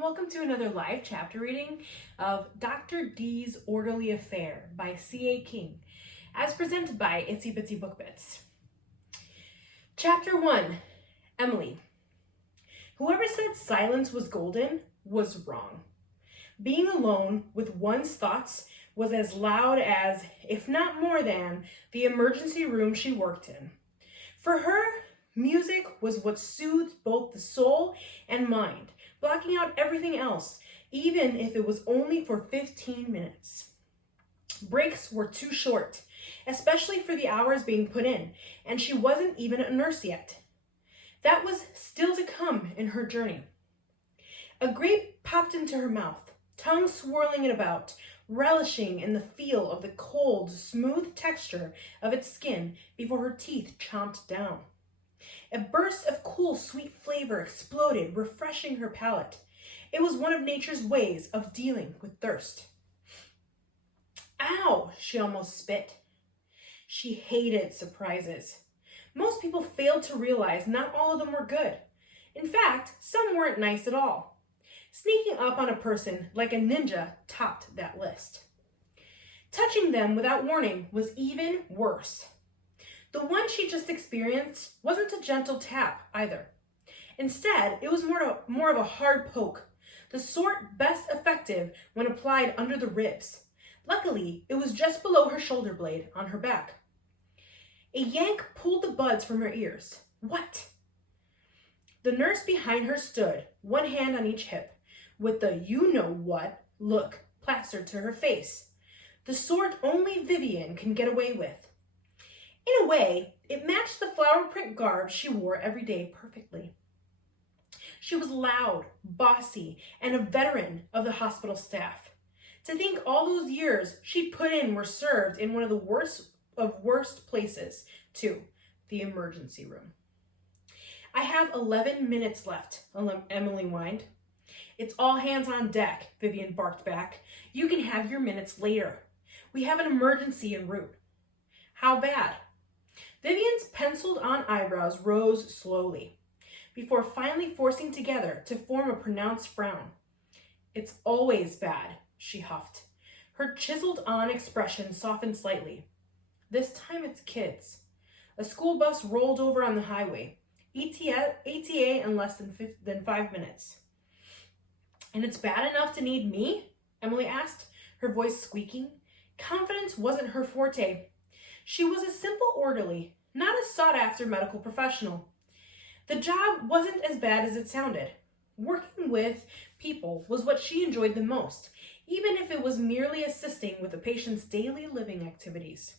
and welcome to another live chapter reading of Dr. D's Orderly Affair by C.A. King, as presented by Itsy Bitsy Book Bits. Chapter 1, Emily. Whoever said silence was golden was wrong. Being alone with one's thoughts was as loud as, if not more than, the emergency room she worked in. For her, music was what soothed both the soul and mind, blocking out everything else, even if it was only for 15 minutes. Breaks were too short, especially for the hours being put in, and she wasn't even a nurse yet. That was still to come in her journey. A grape popped into her mouth, tongue swirling it about, relishing in the feel of the cold, smooth texture of its skin before her teeth chomped down. A burst of cool, sweet flavor exploded, refreshing her palate. It was one of nature's ways of dealing with thirst. Ow! She almost spit. She hated surprises. Most people failed to realize not all of them were good. In fact, some weren't nice at all. Sneaking up on a person like a ninja topped that list. Touching them without warning was even worse. The one she just experienced wasn't a gentle tap either. Instead, it was more of a hard poke, the sort best effective when applied under the ribs. Luckily, it was just below her shoulder blade on her back. A yank pulled the buds from her ears. What? The nurse behind her stood, one hand on each hip, with the you-know-what look plastered to her face, the sort only Vivian can get away with. In a way, it matched the flower print garb she wore every day perfectly. She was loud, bossy, and a veteran of the hospital staff. To think all those years she put in were served in one of the worst places, too, the emergency room. I have 11 minutes left, Emily whined. It's all hands on deck, Vivian barked back. You can have your minutes later. We have an emergency en route. How bad? Vivian's penciled-on eyebrows rose slowly, before finally forcing together to form a pronounced frown. It's always bad, she huffed. Her chiseled-on expression softened slightly. This time it's kids. A school bus rolled over on the highway. ETA in less than 5 minutes. And it's bad enough to need me? Emily asked, her voice squeaking. Confidence wasn't her forte. She was a simple orderly, not a sought-after medical professional. The job wasn't as bad as it sounded. Working with people was what she enjoyed the most, even if it was merely assisting with the patient's daily living activities.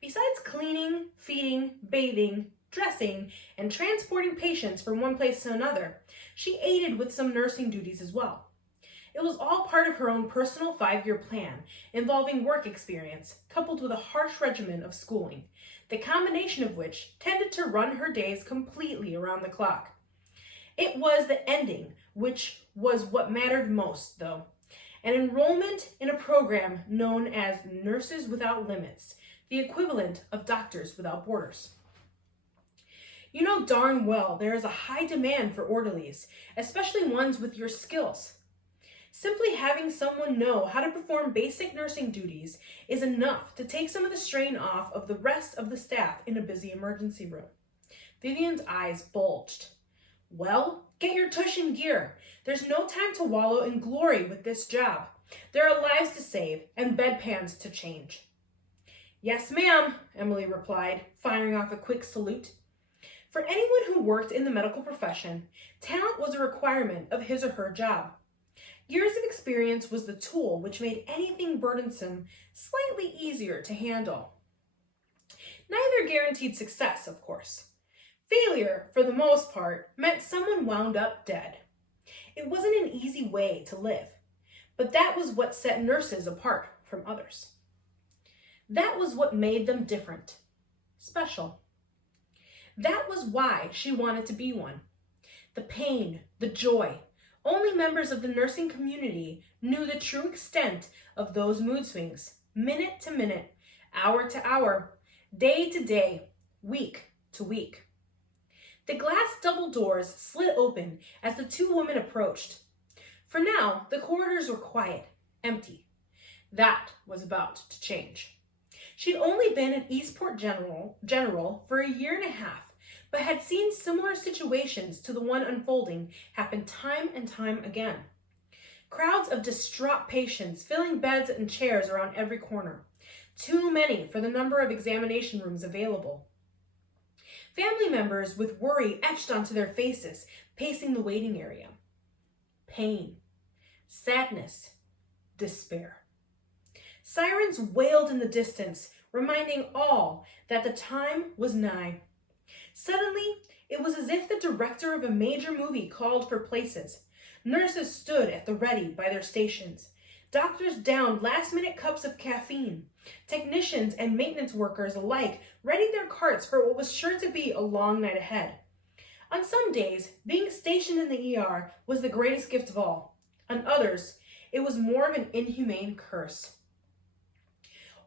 Besides cleaning, feeding, bathing, dressing, and transporting patients from one place to another, she aided with some nursing duties as well. It was all part of her own personal 5-year plan, involving work experience, coupled with a harsh regimen of schooling, the combination of which tended to run her days completely around the clock. It was the ending, which was what mattered most, though. An enrollment in a program known as Nurses Without Limits, the equivalent of Doctors Without Borders. You know darn well there is a high demand for orderlies, especially ones with your skills. Simply having someone know how to perform basic nursing duties is enough to take some of the strain off of the rest of the staff in a busy emergency room. Vivian's eyes bulged. Well, get your tush in gear. There's no time to wallow in glory with this job. There are lives to save and bedpans to change. Yes, ma'am, Emily replied, firing off a quick salute. For anyone who worked in the medical profession, talent was a requirement of his or her job. Years of experience was the tool which made anything burdensome slightly easier to handle. Neither guaranteed success, of course. Failure, for the most part, meant someone wound up dead. It wasn't an easy way to live, but that was what set nurses apart from others. That was what made them different, special. That was why she wanted to be one. The pain, the joy. Only members of the nursing community knew the true extent of those mood swings, minute to minute, hour to hour, day to day, week to week. The glass double doors slid open as the two women approached. For now, the corridors were quiet, empty. That was about to change. She'd only been at Eastport General for a year and a half, but had seen similar situations to the one unfolding happen time and time again. Crowds of distraught patients filling beds and chairs around every corner. Too many for the number of examination rooms available. Family members with worry etched onto their faces, pacing the waiting area. Pain, sadness, despair. Sirens wailed in the distance, reminding all that the time was nigh. Suddenly, it was as if the director of a major movie called for places. Nurses stood at the ready by their stations. Doctors downed last-minute cups of caffeine. Technicians and maintenance workers alike readied their carts for what was sure to be a long night ahead. On some days, being stationed in the ER was the greatest gift of all. On others, it was more of an inhumane curse.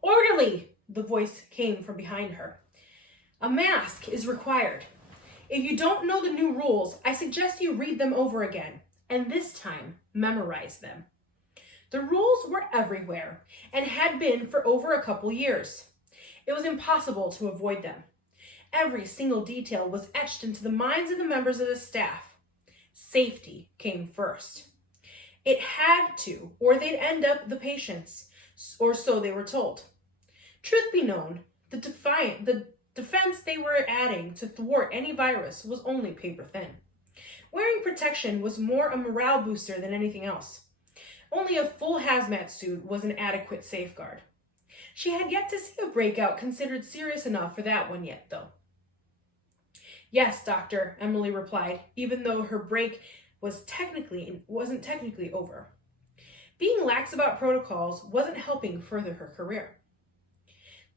"Orderly!" the voice came from behind her. "A mask is required. If you don't know the new rules, I suggest you read them over again, and this time, memorize them." The rules were everywhere, and had been for over a couple years. It was impossible to avoid them. Every single detail was etched into the minds of the members of the staff. Safety came first. It had to, or they'd end up the patients, or so they were told. Truth be known, the defense they were adding to thwart any virus was only paper thin. Wearing protection was more a morale booster than anything else. Only a full hazmat suit was an adequate safeguard. She had yet to see a breakout considered serious enough for that one yet, though. "Yes, doctor," Emily replied, even though her break wasn't technically over. Being lax about protocols wasn't helping further her career.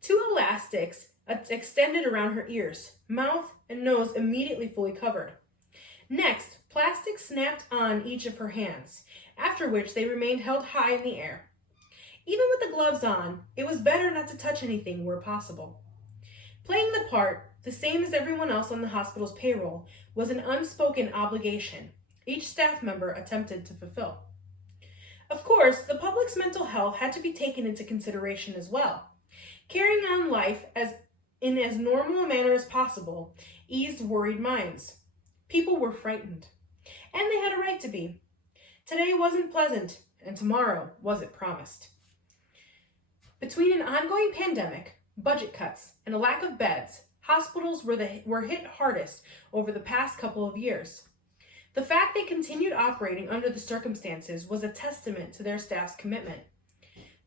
2 elastics extended around her ears, mouth and nose immediately fully covered. Next, plastic snapped on each of her hands, after which they remained held high in the air. Even with the gloves on, it was better not to touch anything where possible. Playing the part, the same as everyone else on the hospital's payroll, was an unspoken obligation each staff member attempted to fulfill. Of course, the public's mental health had to be taken into consideration as well. Carrying on life in as normal a manner as possible eased worried minds. People were frightened, and they had a right to be. Today wasn't pleasant, and tomorrow wasn't promised. Between an ongoing pandemic, budget cuts, and a lack of beds, hospitals were hit hardest over the past couple of years. The fact they continued operating under the circumstances was a testament to their staff's commitment.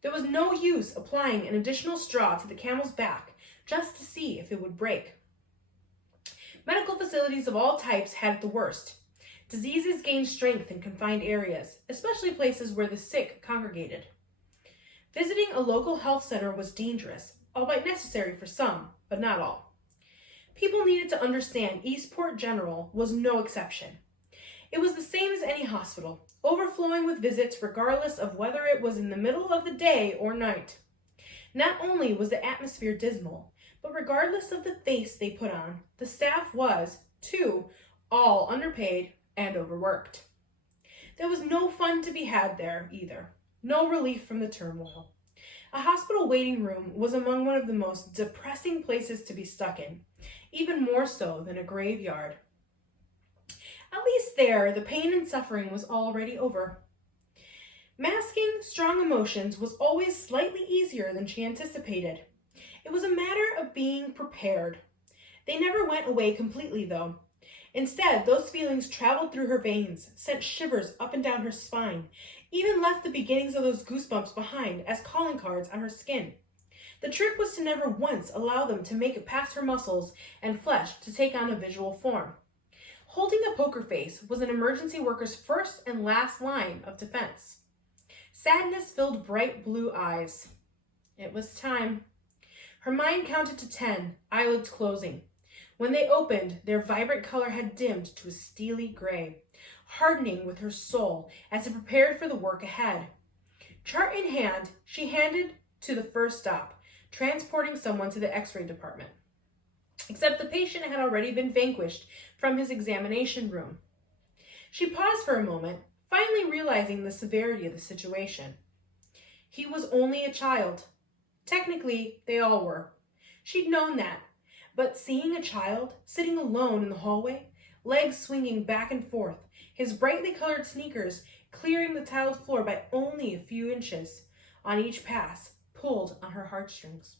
There was no use applying an additional straw to the camel's back just to see if it would break. Medical facilities of all types had it the worst. Diseases gained strength in confined areas, especially places where the sick congregated. Visiting a local health center was dangerous, albeit necessary for some, but not all. People needed to understand Eastport General was no exception. It was the same as any hospital, overflowing with visits regardless of whether it was in the middle of the day or night. Not only was the atmosphere dismal, but regardless of the face they put on, the staff was, too, all underpaid and overworked. There was no fun to be had there either, no relief from the turmoil. A hospital waiting room was among one of the most depressing places to be stuck in, even more so than a graveyard. At least there, the pain and suffering was already over. Masking strong emotions was always slightly easier than she anticipated. It was a matter of being prepared. They never went away completely, though. Instead, those feelings traveled through her veins, sent shivers up and down her spine, even left the beginnings of those goosebumps behind as calling cards on her skin. The trick was to never once allow them to make it past her muscles and flesh to take on a visual form. Holding a poker face was an emergency worker's first and last line of defense. Sadness filled bright blue eyes. It was time. Her mind counted to 10, eyelids closing. When they opened, their vibrant color had dimmed to a steely gray, hardening with her soul as it prepared for the work ahead. Chart in hand, she handed to the first stop, transporting someone to the X-ray department. Except the patient had already been vanquished from his examination room. She paused for a moment, finally realizing the severity of the situation. He was only a child. Technically, they all were. She'd known that. But seeing a child sitting alone in the hallway, legs swinging back and forth, his brightly colored sneakers clearing the tiled floor by only a few inches on each pass, pulled on her heartstrings.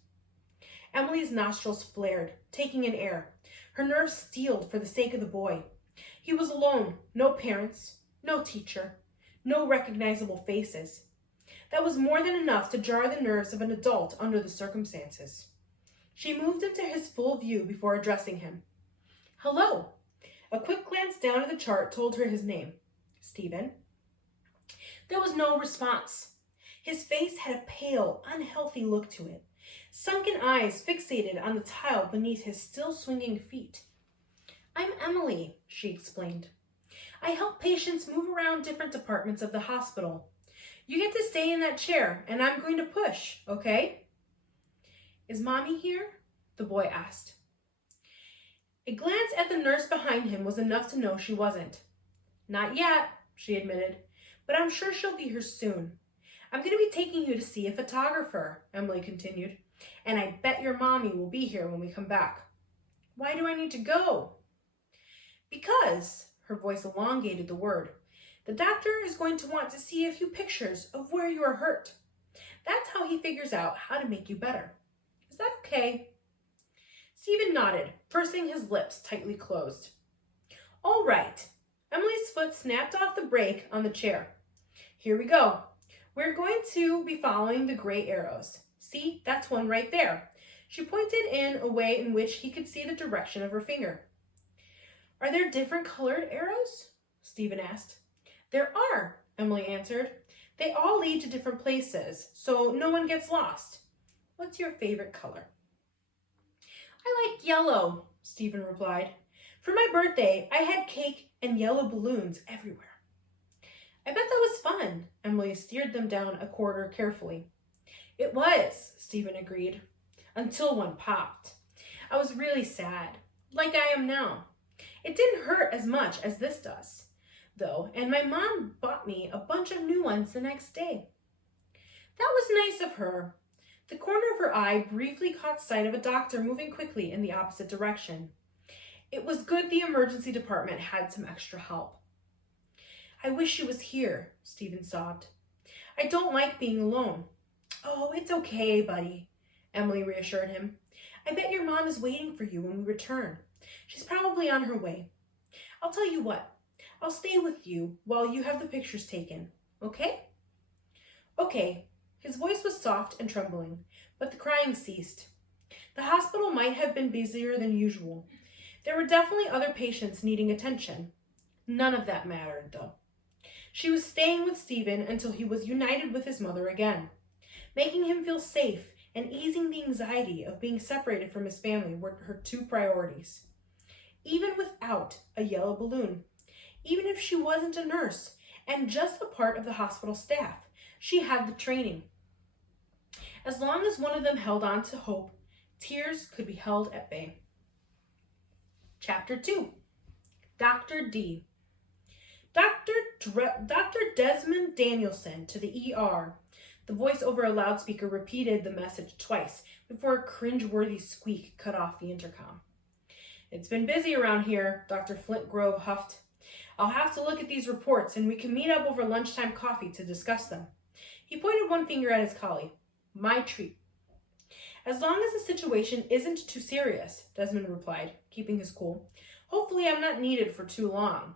Emily's nostrils flared, taking in air. Her nerves steeled for the sake of the boy. He was alone, no parents, no teacher, no recognizable faces. That was more than enough to jar the nerves of an adult under the circumstances. She moved into his full view before addressing him. "Hello." A quick glance down at the chart told her his name. "Stephen." There was no response. His face had a pale, unhealthy look to it, sunken eyes fixated on the tile beneath his still swinging feet. "I'm Emily," she explained. "I help patients move around different departments of the hospital. You get to stay in that chair, and I'm going to push, okay?" "Is Mommy here?" the boy asked. A glance at the nurse behind him was enough to know she wasn't. "Not yet," she admitted, "but I'm sure she'll be here soon. I'm going to be taking you to see a photographer," Emily continued, "and I bet your Mommy will be here when we come back." "Why do I need to go?" "Because," her voice elongated the word, "the doctor is going to want to see a few pictures of where you are hurt. That's how he figures out how to make you better. Is that okay?" Stephen nodded, pursing his lips tightly closed. "All right." Emily's foot snapped off the brake on the chair. "Here we go. We're going to be following the gray arrows. See, that's one right there." She pointed in a way in which he could see the direction of her finger. "Are there different colored arrows?" Stephen asked. "There are," Emily answered. "They all lead to different places, so no one gets lost. What's your favorite color?" "I like yellow," Stephen replied. "For my birthday, I had cake and yellow balloons everywhere." "I bet that was fun." Emily steered them down a corridor carefully. "It was," Stephen agreed, "until one popped. I was really sad, like I am now. It didn't hurt as much as this does, though, and my mom bought me a bunch of new ones the next day." That was nice of her. The corner of her eye briefly caught sight of a doctor moving quickly in the opposite direction. It was good the emergency department had some extra help. "I wish she was here," Stephen sobbed. "I don't like being alone." "Oh, it's okay, buddy," Emily reassured him. "I bet your mom is waiting for you when we return. She's probably on her way. I'll tell you what, I'll stay with you while you have the pictures taken, okay?" "Okay." His voice was soft and trembling, but the crying ceased. The hospital might have been busier than usual. There were definitely other patients needing attention. None of that mattered, though. She was staying with Stephen until he was united with his mother again. Making him feel safe and easing the anxiety of being separated from his family were her two priorities. Even without a yellow balloon, even if she wasn't a nurse and just a part of the hospital staff, she had the training. As long as one of them held on to hope, tears could be held at bay. Chapter 2. Dr. D. Dr. Desmond Danielson to the ER. The voice over a loudspeaker repeated the message twice before a cringe-worthy squeak cut off the intercom. "It's been busy around here," Dr. Flint Grove huffed. "I'll have to look at these reports, and we can meet up over lunchtime coffee to discuss them." He pointed one finger at his colleague. "My treat." "As long as the situation isn't too serious," Desmond replied, keeping his cool. "Hopefully I'm not needed for too long."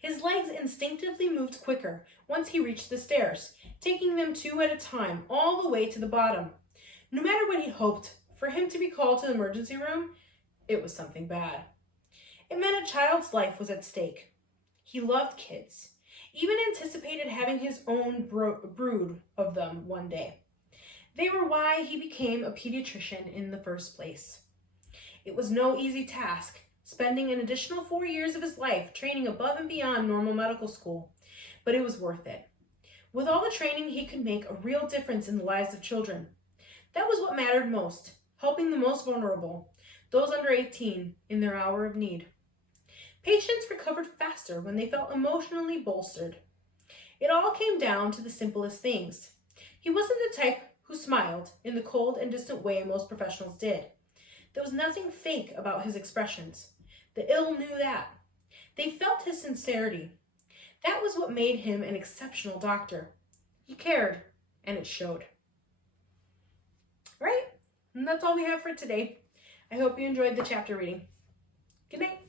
His legs instinctively moved quicker once he reached the stairs, taking them two at a time all the way to the bottom. No matter what he hoped, for him to be called to the emergency room, it was something bad. It meant a child's life was at stake. He loved kids, even anticipated having his own brood of them one day. They were why he became a pediatrician in the first place. It was no easy task, spending an additional 4 years of his life training above and beyond normal medical school, but it was worth it. With all the training, he could make a real difference in the lives of children. That was what mattered most, helping the most vulnerable, those under 18, in their hour of need. Patients recovered faster when they felt emotionally bolstered. It all came down to the simplest things. He wasn't the type who smiled in the cold and distant way most professionals did. There was nothing fake about his expressions. The ill knew that. They felt his sincerity. That was what made him an exceptional doctor. He cared, and it showed. All right, and that's all we have for today. I hope you enjoyed the chapter reading. Good night.